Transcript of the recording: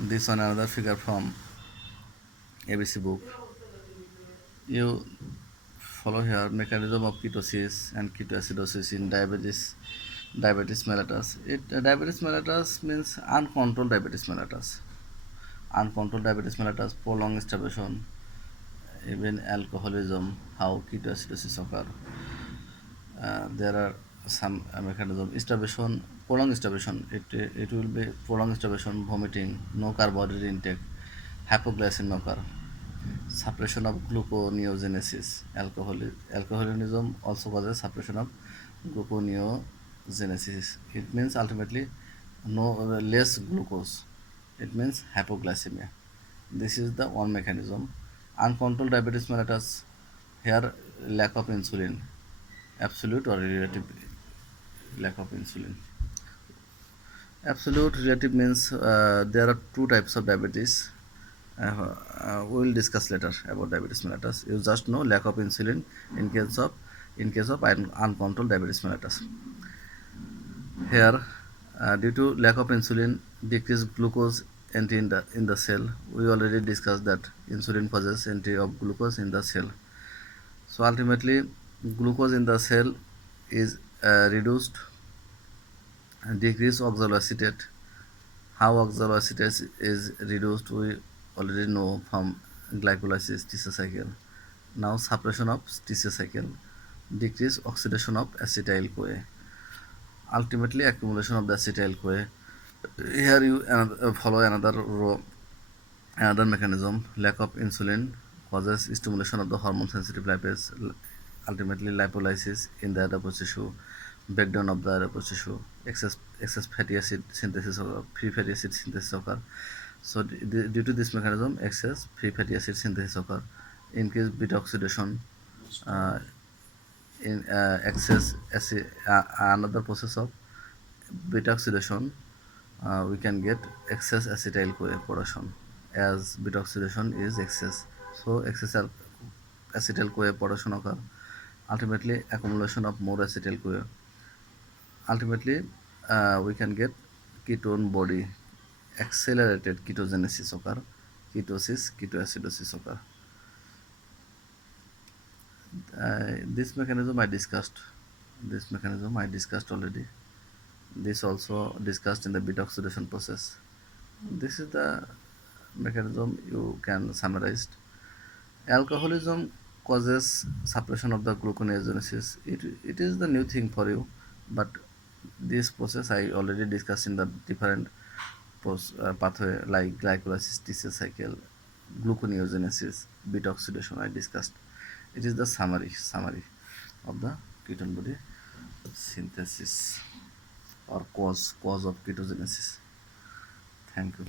This one another figure from ABC book. You follow here mechanism of ketosis and ketoacidosis in diabetes mellitus. Diabetes mellitus means uncontrolled diabetes mellitus. Uncontrolled diabetes mellitus, prolonged starvation, even alcoholism, how ketoacidosis occur. There are some mechanism starvation, prolonged starvation. It will be prolonged starvation, vomiting, no carbohydrate intake, hypoglycemia occur, suppression of gluconeogenesis. Alcoholism also causes suppression of gluconeogenesis. It means ultimately no less glucose. It means hypoglycemia. This is the one mechanism. Uncontrolled diabetes mellitus. Here lack of insulin, absolute or relative lack of insulin. Absolute relative means there are two types of diabetes. We will discuss later about diabetes mellitus. You just know lack of insulin in case of uncontrolled diabetes mellitus. Here, due to lack of insulin, decreased glucose entry in the cell. We already discussed that insulin causes entry of glucose in the cell. So ultimately, glucose in the cell is reduced, and decreased oxaloacetate. How oxaloacetate is reduced, we already know from glycolysis TC cycle. Now suppression of TC cycle, decrease oxidation of acetyl-CoA. Ultimately accumulation of the acetyl-CoA. Here you follow another mechanism. Lack of insulin causes stimulation of the hormone sensitive lipase, ultimately lipolysis in the adipose tissue, breakdown of the adipose tissue, excess fatty acid synthesis occur, free fatty acid synthesis occur. So due to this mechanism, excess free fatty acid synthesis occur, increased beta oxidation, in excess acid, another process of beta oxidation, we can get excess acetyl CoA production, as beta oxidation is excess. So excess acetyl CoA production occur, ultimately accumulation of more acetyl CoA. Ultimately, we can get ketone body, accelerated ketogenesis occur, ketosis, ketoacidosis occur. This mechanism I discussed. This mechanism I discussed already. This also discussed in the beta oxidation process. This is the mechanism you can summarize. Alcoholism causes suppression of the gluconeogenesis. It is the new thing for you, but this process I already discussed in the different pathway like glycolysis, TC cycle, gluconeogenesis, beta oxidation I discussed. It is the summary of the ketone body synthesis or cause of ketogenesis. Thank you.